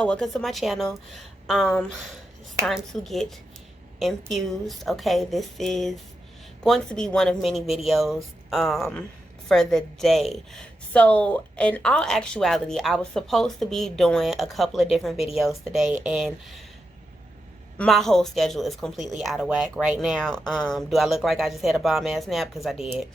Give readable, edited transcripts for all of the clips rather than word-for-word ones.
y'all, welcome to my channel. It's time to get infused. Okay, this is going to be one of many videos for the day. So in all actuality, I was supposed to be doing a couple of different videos today, and my whole schedule is completely out of whack right now. Do I look like I just had a bomb ass nap? Because I did.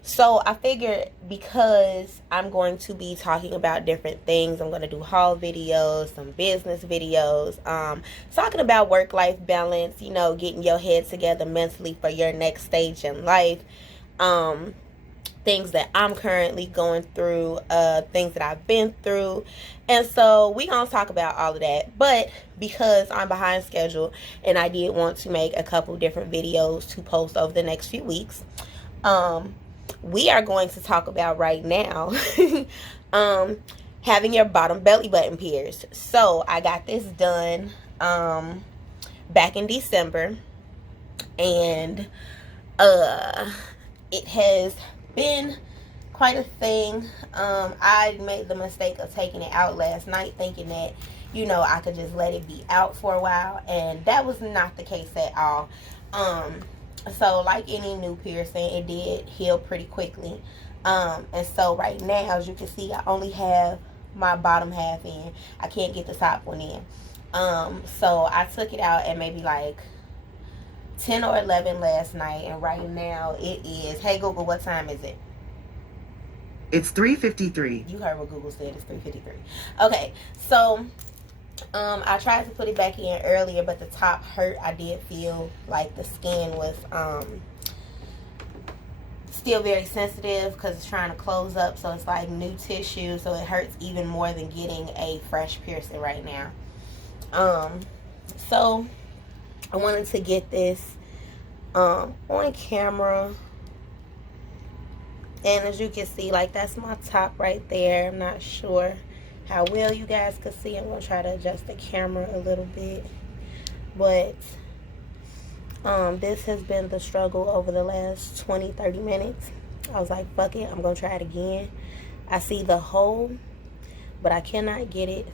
So I figured, because I'm going to be talking about different things, I'm going to do haul videos, some business videos, talking about work-life balance, you know, getting your head together mentally for your next stage in life, things that I'm currently going through, things that I've been through. And so we gonna talk about all of that. But because I'm behind schedule and I did want to make a couple different videos to post over the next few weeks, we are going to talk about right now having your bottom belly button pierced. So I got this done back in December, and it has been quite a thing. I made the mistake of taking it out last night, thinking that, you know, I could just let it be out for a while, and that was not the case at all. So like any new piercing, it did heal pretty quickly. And so right now, as you can see, I only have my bottom half in. I can't get the top one in. So I took it out at maybe like 10 or 11 last night, and right now it is, hey Google, what time is it? It's 3:53. You heard what Google said, it's 3:53. Okay, so I tried to put it back in earlier, but the top hurt. I did feel like the skin was still very sensitive because it's trying to close up, so it's like new tissue, so it hurts even more than getting a fresh piercing right now. So I wanted to get this on camera, and as you can see, like, that's my top right there. I'm not sure how well you guys can see. I'm going to try to adjust the camera a little bit. But this has been the struggle over the last 20-30 minutes. I was like, fuck it, I'm going to try it again. I see the hole, but I cannot get it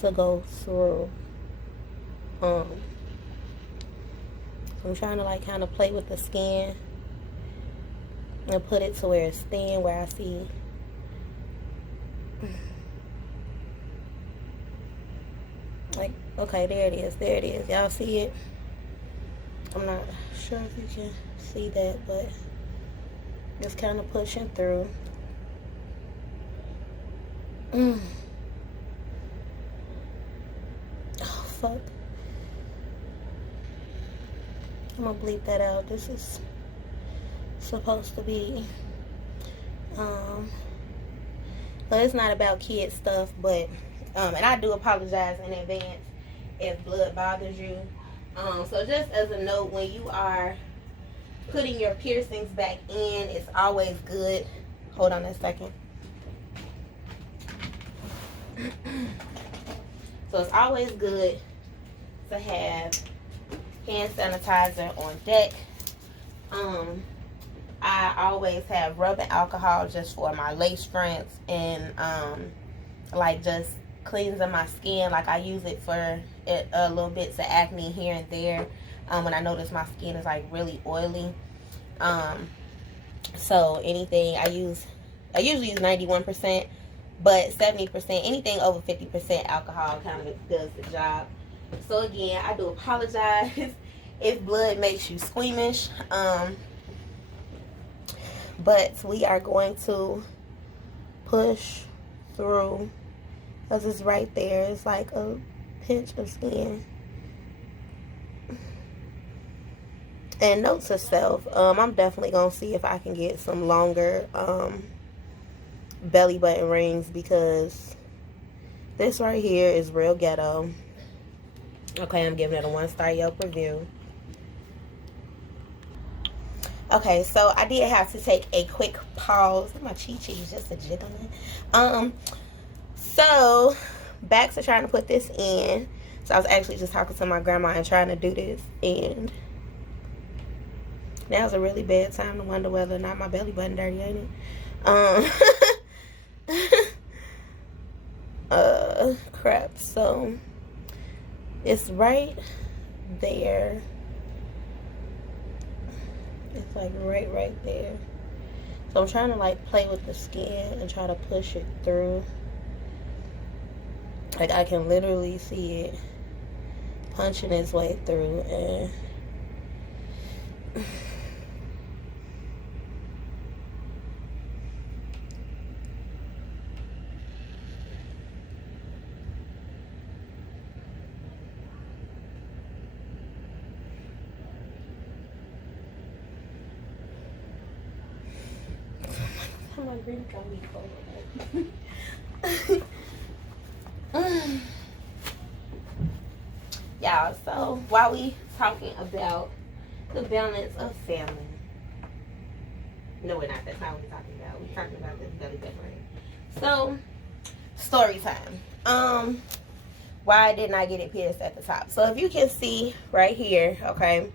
to go through. So I'm trying to like kind of play with the skin and put it to where it's thin, where I see. Like, okay, there it is. There it is. Y'all see it? I'm not sure if you can see that, but just kind of pushing through. Oh, fuck. I'm gonna bleep that out. This is supposed to be, well, it's not about kid stuff, but and I do apologize in advance if blood bothers you. So just as a note, when you are putting your piercings back in, it's always good. Hold on a second. So it's always good to have hand sanitizer on deck. I always have rubbing alcohol just for my lace fronts and like just cleansing my skin. Like, I use it for a little bits of acne here and there when I notice my skin is like really oily. So anything I usually use 91%, but 70%, anything over 50% alcohol kind of does the job. So again, I do apologize if blood makes you squeamish. But we are going to push through, because it's right there. It's like a pinch of skin. And note to self, I'm definitely going to see if I can get some longer belly button rings, because this right here is real ghetto. Okay, I'm giving it a 1-star Yelp review. Okay, so I did have to take a quick pause. My chi-chi is just a jiggling. So back to trying to put this in. So I was actually just talking to my grandma and trying to do this, and now's a really bad time to wonder whether or not my belly button dirty, ain't it? crap. So it's right there. It's like right there. So I'm trying to like play with the skin and try to push it through. Like I can literally see it punching its way through, and my green got me cold. Y'all, so while we talking about the balance of family, no, we're not. That's not what we're talking about. We're talking about this belly button ring. So, story time. Why didn't I get it pierced at the top? So if you can see right here, okay,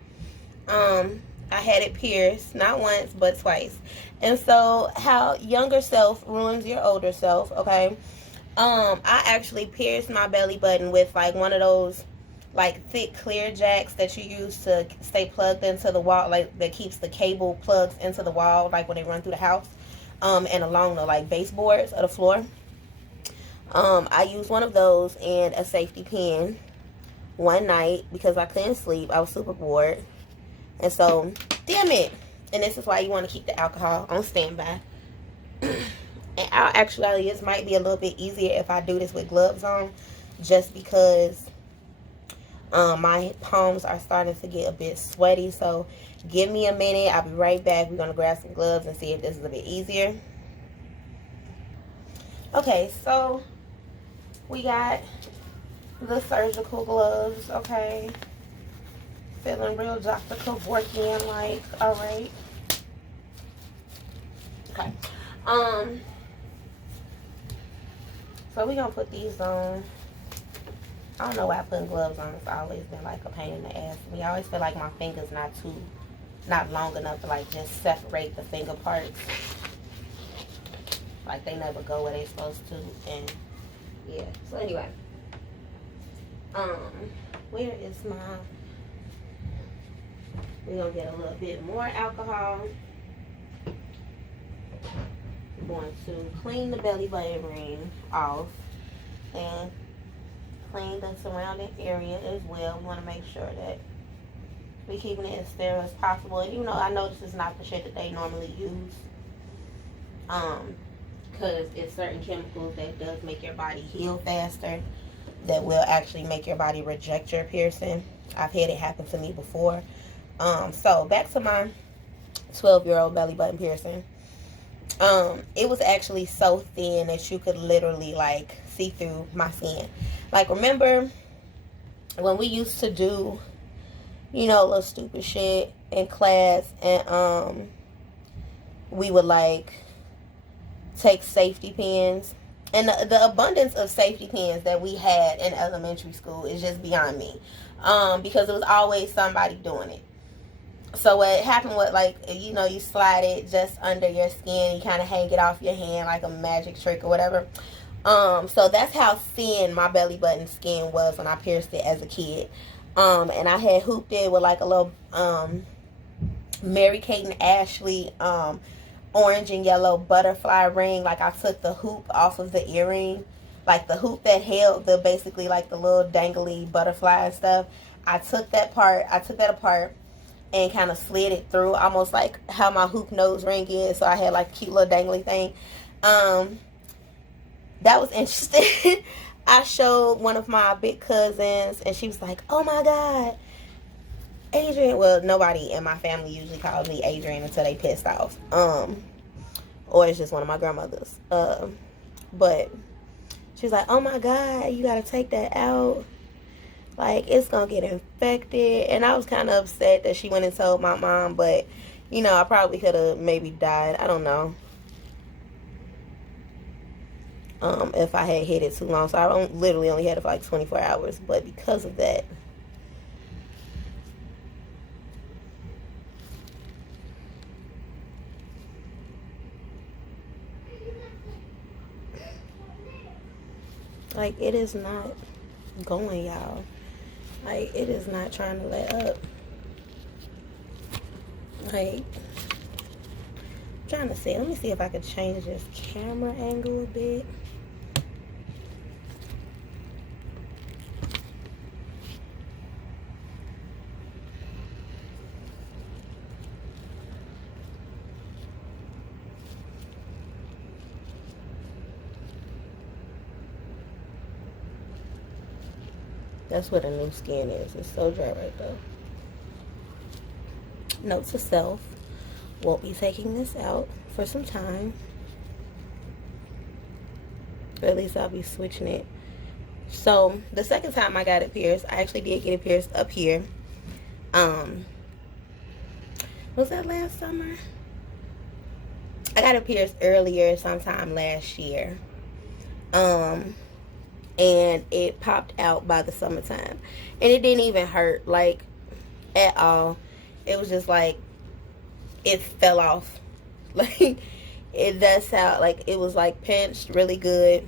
I had it pierced not once but twice. And so how younger self ruins your older self, okay? I actually pierced my belly button with like one of those like thick clear jacks that you use to stay plugged into the wall, like that keeps the cable plugs into the wall, like when they run through the house, and along the like baseboards of the floor. I used one of those and a safety pin one night because I couldn't sleep. I was super bored. And so, damn it. And this is why you want to keep the alcohol on standby. And actually, this might be a little bit easier if I do this with gloves on, just because my palms are starting to get a bit sweaty. So give me a minute. I'll be right back. We're going to grab some gloves and see if this is a bit easier. Okay, so we got the surgical gloves, okay? Feeling real Dr. Kevorkian like, alright. Okay. So we're gonna put these on. I don't know why putting gloves on has always been like a pain in the ass for me. I always feel like my fingers not long enough to like just separate the finger parts. Like they never go where they're supposed to, and yeah. So anyway, where is my? We're gonna get a little bit more alcohol. I'm going to clean the belly button ring off and clean the surrounding area as well. We want to make sure that we're keeping it as sterile as possible. And you know, I know this is not the shit that they normally use, because it's certain chemicals that does make your body heal faster, that will actually make your body reject your piercing. I've had it happen to me before. So back to my 12-year-old belly button piercing. It was actually so thin that you could literally like see through my skin. Like, remember when we used to do, you know, little stupid shit in class, and we would like take safety pins, and the abundance of safety pins that we had in elementary school is just beyond me, because it was always somebody doing it. So what happened was, like, you know, you slide it just under your skin, you kind of hang it off your hand like a magic trick or whatever. So that's how thin my belly button skin was when I pierced it as a kid. And I had hooped it with like a little Mary-Kate and Ashley orange and yellow butterfly ring. Like, I took the hoop off of the earring, like the hoop that held the basically like the little dangly butterfly and stuff. I took that apart and kind of slid it through, almost like how my hoop nose ring is. So I had like a cute little dangly thing. That was interesting. I showed one of my big cousins, and she was like, "Oh my God, Adrian." Well, nobody in my family usually calls me Adrian until they pissed off. Or it's just one of my grandmothers. But she was like, "Oh my God, you gotta take that out. Like, it's gonna get infected." And I was kind of upset that she went and told my mom, but you know, I probably could have maybe died. I don't know. If I had hit it too long. So I literally only had it for like 24 hours. But because of that, Like, it is not going, y'all. Like, it is not trying to let up. Like, I'm trying to see. Let me see if I could change this camera angle a bit. That's what a new skin is. It's so dry right there. Note to self, won't be taking this out for some time. Or at least I'll be switching it. So the second time I got it pierced, I actually did get it pierced up here. Was that last summer? I got it pierced earlier, sometime last year. And it popped out by the summertime, and it didn't even hurt, like, at all. It was just like it fell off. Like, that's how, like, it was like pinched really good,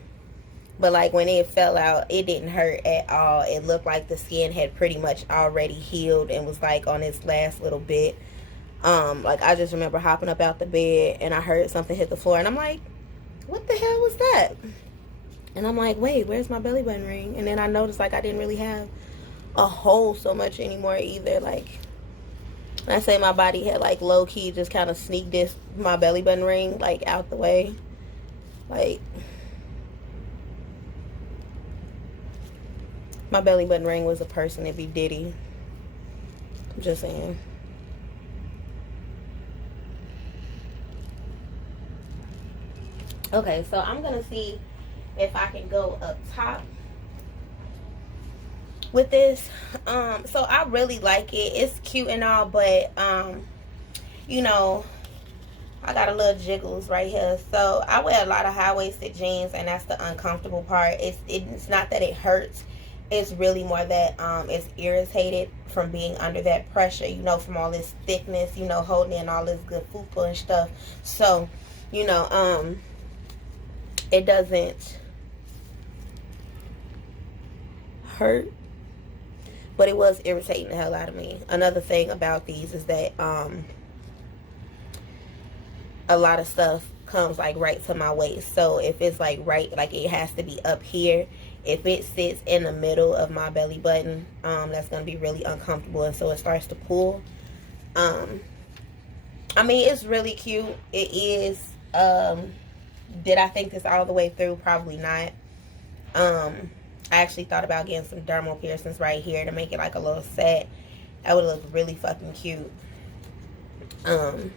but like when it fell out, it didn't hurt at all. It looked like the skin had pretty much already healed and was like on its last little bit. Like, I just remember hopping up out the bed and I heard something hit the floor, and I'm like, what the hell was that? And I'm like, wait, where's my belly button ring? And then I noticed, like, I didn't really have a hole so much anymore either. Like, when I say my body had, like, low-key just kind of sneak dissed my belly button ring, like, out the way. Like, my belly button ring was a person, it'd be Diddy. I'm just saying. Okay, so I'm going to see if I can go up top with this. So I really like it. It's cute and all, but you know, I got a little jiggles right here. So I wear a lot of high-waisted jeans, and that's the uncomfortable part. It's not that it hurts. It's really more that it's irritated from being under that pressure, you know, from all this thickness, you know, holding in all this good fupa and stuff. So, you know, it doesn't hurt, but it was irritating the hell out of me. Another thing about these is that a lot of stuff comes like right to my waist. So if it's like right, like it has to be up here. If it sits in the middle of my belly button, that's gonna be really uncomfortable, and so it starts to pull. I mean, it's really cute. It is. Did I think this all the way through? Probably not. I actually thought about getting some dermal piercings right here to make it like a little set. That would look really fucking cute. And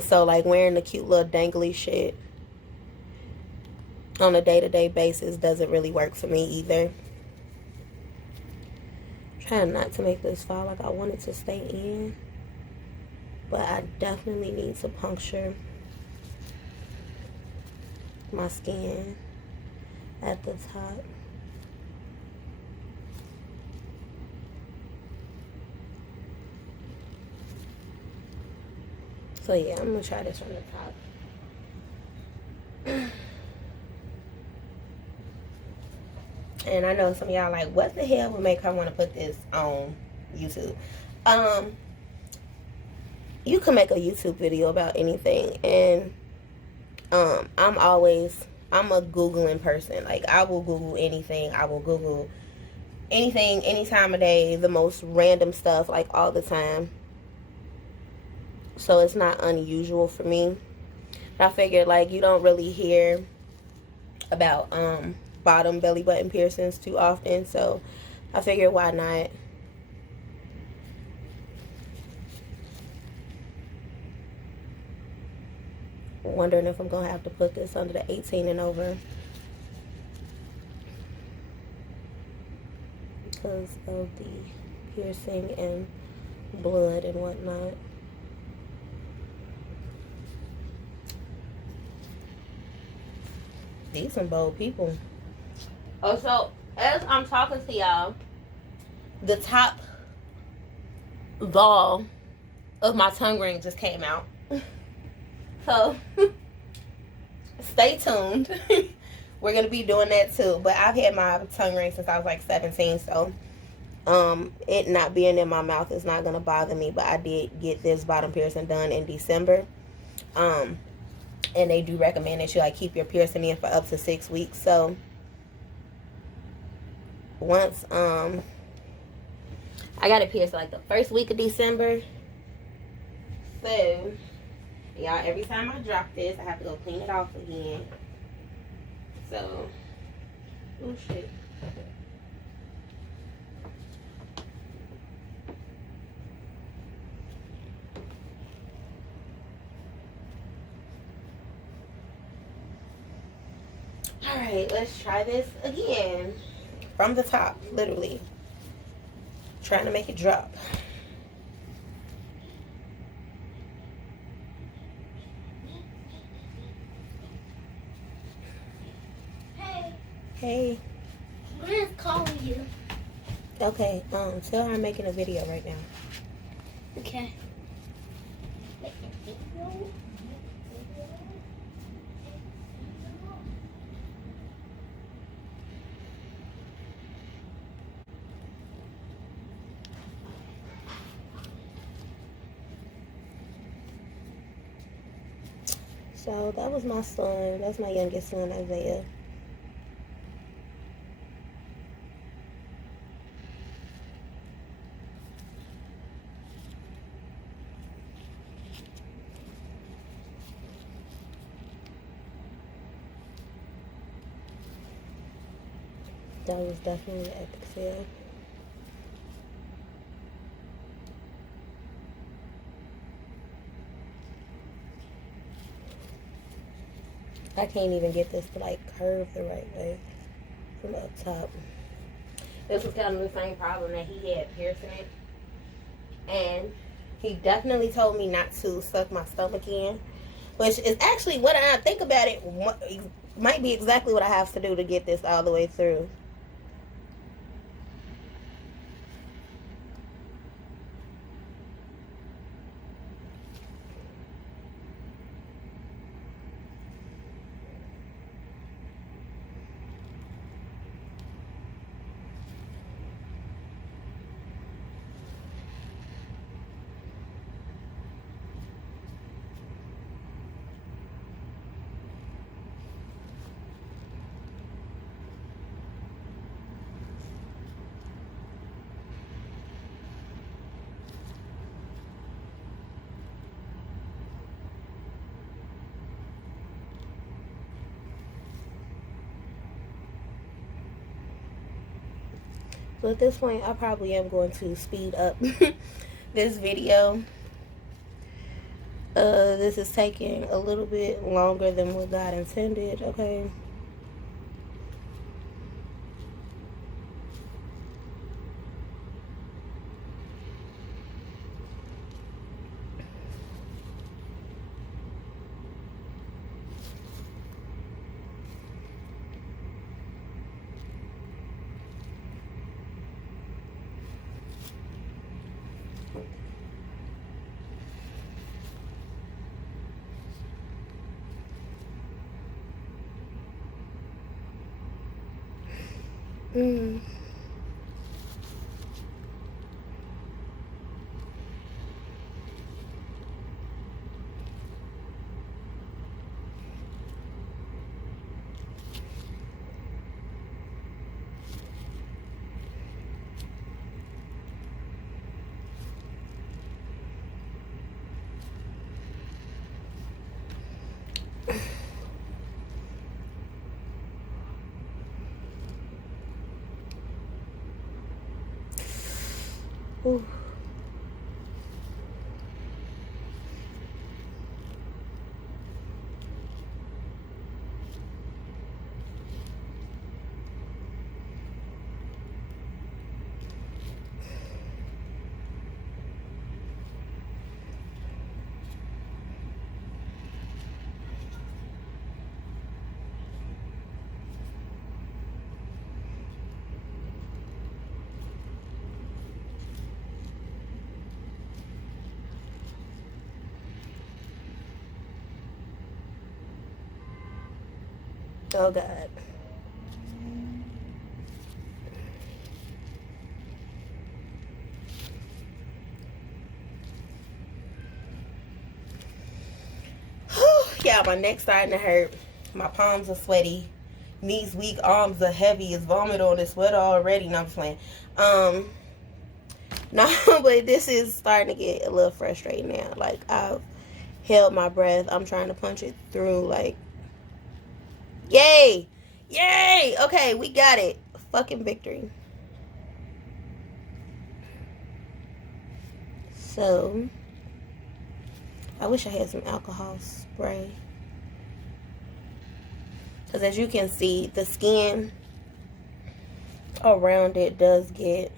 so, like, wearing the cute little dangly shit on a day-to-day basis doesn't really work for me either. I'm trying not to make this fall like I want it to stay in, but I definitely need to puncture my skin at the top. So yeah, I'm gonna try this from the top. And I know some of y'all like, what the hell would make her want to put this on YouTube? You can make a YouTube video about anything, and I'm a Googling person. Like, I will Google anything. I will Google anything, any time of day, the most random stuff, like, all the time. So it's not unusual for me. But I figured, like, you don't really hear about bottom belly button piercings too often, so I figured, why not? Wondering if I'm gonna have to put this under the 18 and over because of the piercing and blood and whatnot. These some bold people. Oh, so as I'm talking to y'all, the top ball of my tongue ring just came out. So stay tuned we're gonna be doing that too. But I've had my tongue ring since I was like 17, so it not being in my mouth is not gonna bother me. But I did get this bottom piercing done in December, and they do recommend that you like keep your piercing in for up to 6 weeks. So once I got it pierced like the first week of December. So y'all, every time I drop this, I have to go clean it off again. So, oh shit. Alright, let's try this again. From the top, literally. Trying to make it drop. Hey. Grand's calling you. Okay, tell her I'm making a video right now. Okay. So that was my son. That's my youngest son, Isaiah. That was definitely an epic sale. I can't even get this to like curve the right way from up top. This was kind of the same problem that he had piercing it. And he definitely told me not to suck my stomach in. Which is actually, when I think about it, might be exactly what I have to do to get this all the way through. So at this point, I probably am going to speed up this video. This is taking a little bit longer than what God intended, okay? Mm. Ooh. Oh God. y'all, my neck's starting to hurt. My palms are sweaty. Knees weak, arms are heavy. It's vomit on the sweater already. No, I'm just playing. No, but this is starting to get a little frustrating now. Like, I've held my breath. I'm trying to punch it through. Like, yay! Yay! Okay, we got it. Fucking victory. So, I wish I had some alcohol spray. Because as you can see, the skin around it does get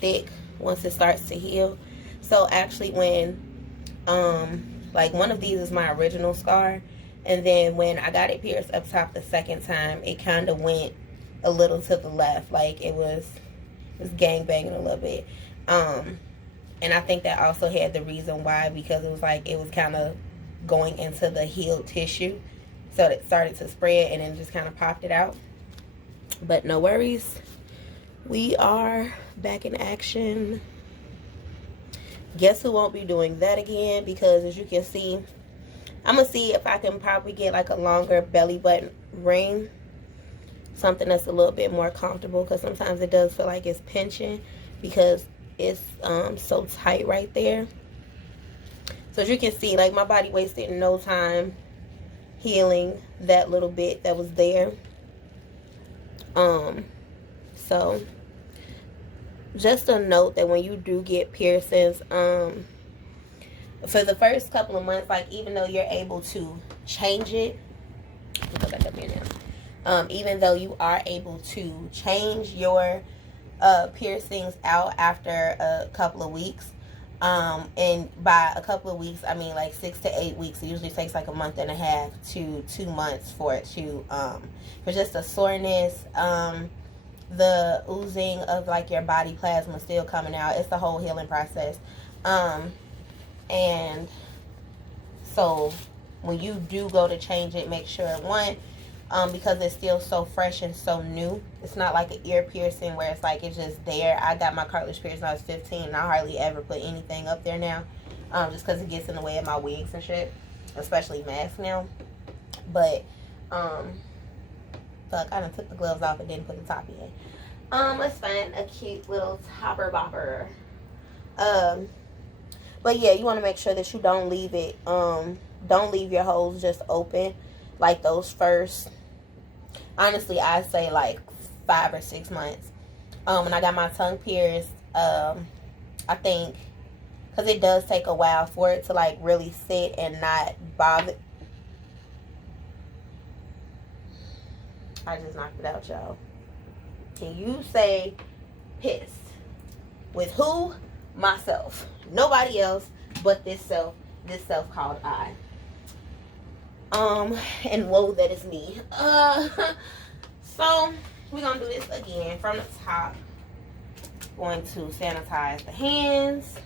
thick once it starts to heal. So actually when like one of these is my original scar, and then when I got it pierced up top the second time, it kind of went a little to the left, like it was gang banging a little bit. And I think that also had the reason why, because it was like it was kind of going into the healed tissue, so it started to spread and then just kind of popped it out. But no worries, we are back in action. Guess who won't be doing that again? Because as you can see, I'm gonna see if I can probably get like a longer belly button ring, something that's a little bit more comfortable, because sometimes it does feel like it's pinching because it's so tight right there. So as you can see, like my body wasted no time healing that little bit that was there. So just a note that when you do get piercings, for the first couple of months, like even though you're able to change it, go back up here now. Even though you are able to change your piercings out after a couple of weeks, and by a couple of weeks I mean like 6 to 8 weeks. It usually takes like a month and a half to 2 months for it to for just the soreness, the oozing of like your body plasma still coming out. It's the whole healing process. And so when you do go to change it, make sure one, because it's still so fresh and so new. It's not like an ear piercing where it's like it's just there. I got my cartilage pierced when I was 15, and I hardly ever put anything up there now, just because it gets in the way of my wigs and shit, especially masks now. But so I kind of took the gloves off and didn't put the top in. Let's find a cute little topper bopper. But yeah, you want to make sure that you don't leave it, don't leave your holes just open like those first, honestly I'd say like 5 or 6 months. When I got my tongue pierced, I think because it does take a while for it to like really sit and not bother. I just knocked it out, y'all. Can you say pissed? With who? Myself. Nobody else but this self called I. And whoa, that is me. So we're gonna do this again from the top. Going to sanitize the hands.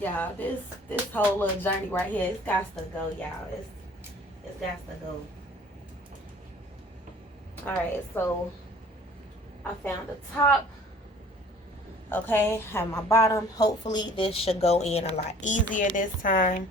Y'all, this whole little journey right here, it's got to go, y'all. It's got to go. Alright, so I found the top. Okay, have my bottom. Hopefully this should go in a lot easier this time.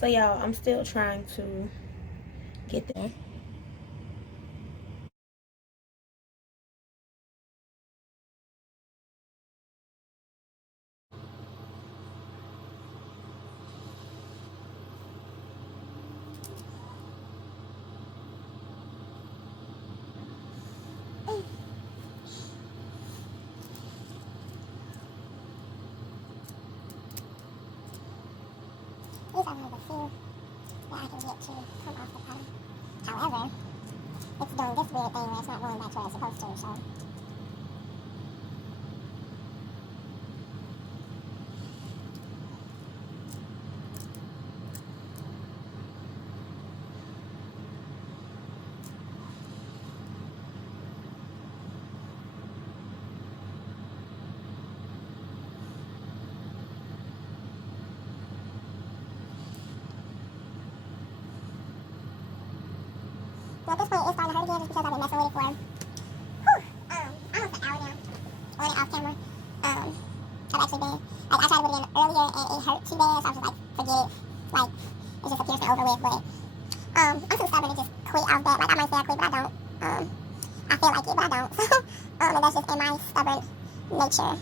So y'all, I'm still trying to get there. These are one of the few that I can get to come off the pattern. However, it's doing this weird thing where it's not going back to where it's supposed to, so. At this point, it's starting to hurt again just because I've been messing with it for, almost an hour now, on and off camera. I've actually been, like, I tried to put it in earlier and it hurt too bad, so I was just like, forget it. Like, it just appears to over with, but, I'm too stubborn to just quit off that. Like, I might say I quit, but I don't. I feel like it, but I don't. And that's just in my stubborn nature.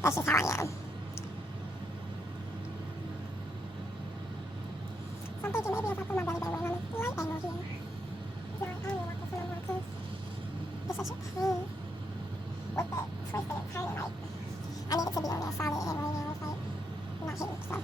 That's just how I am. So I'm thinking maybe if I put my belly button on a light angle here. No, I don't even want this anymore because it's such a pain with the twisting and turning. Like, I need it to be on there solid, and right now it's like not hitting. So.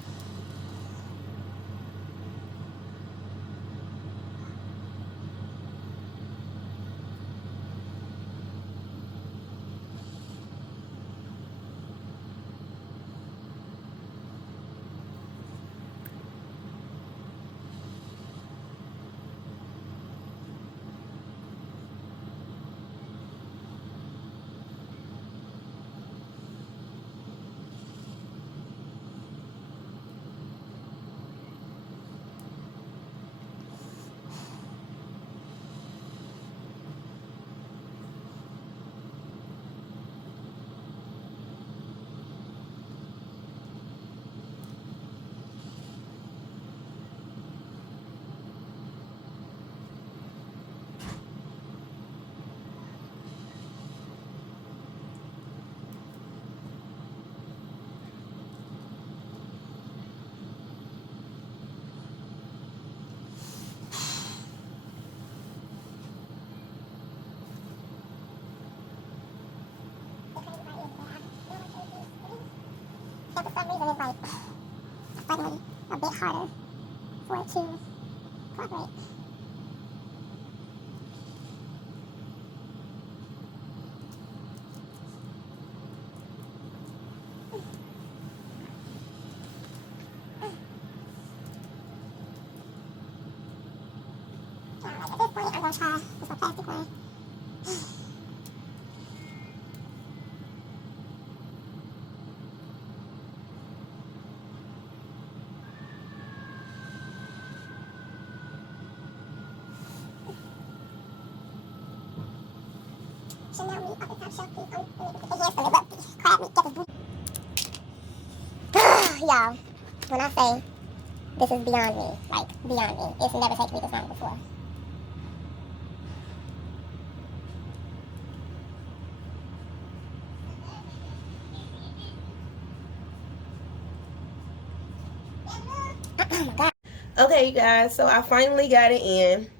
And for some reason, it's like suddenly a bit harder for it to cooperate. At this point, I'm going to try this plastic one. Chanel me off the top shelf, please. The hands from the butt. Crab meat. Get this booty. Y'all, when I say this is beyond me, like beyond me, it's never taken me this long before. Oh my God. Okay, you guys, so I finally got it in.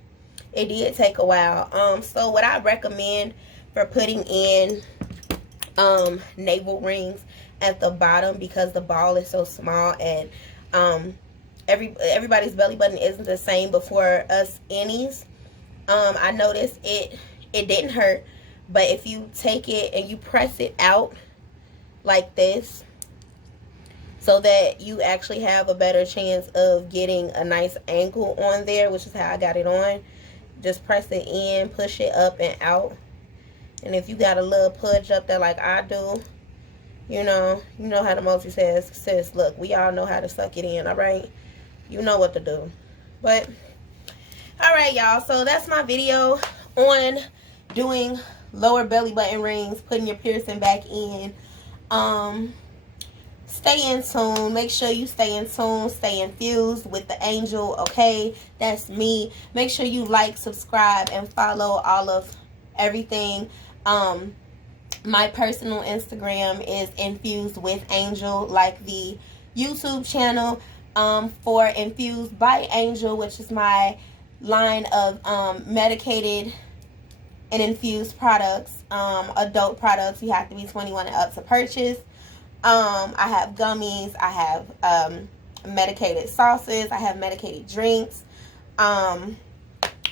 It did take a while. So what I recommend for putting in navel rings at the bottom, because the ball is so small, and everybody's belly button isn't the same, but for us innies, I noticed it didn't hurt, but if you take it and you press it out like this, so that you actually have a better chance of getting a nice angle on there, which is how I got it on. Just press it in, push it up and out. And if you got a little pudge up there like I do, you know how the Mosey says, sis, look, we all know how to suck it in, all right? You know what to do. But, all right, y'all. So that's my video on doing lower belly button rings, putting your piercing back in. stay in tune. Make sure you stay in tune, stay infused with the angel, okay? That's me. Make sure you like, subscribe, and follow all of everything. My personal Instagram is infused with angel, like the YouTube channel for infused by angel, which is my line of medicated and infused products, adult products. You have to be 21 and up to purchase. I have gummies, I have medicated sauces, I have medicated drinks,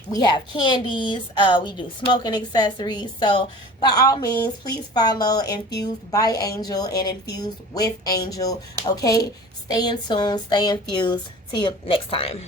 we have candies, we do smoking accessories. So by all means, please follow Infused by Angel and Infused with Angel. Okay, stay in tune, stay infused. See you next time.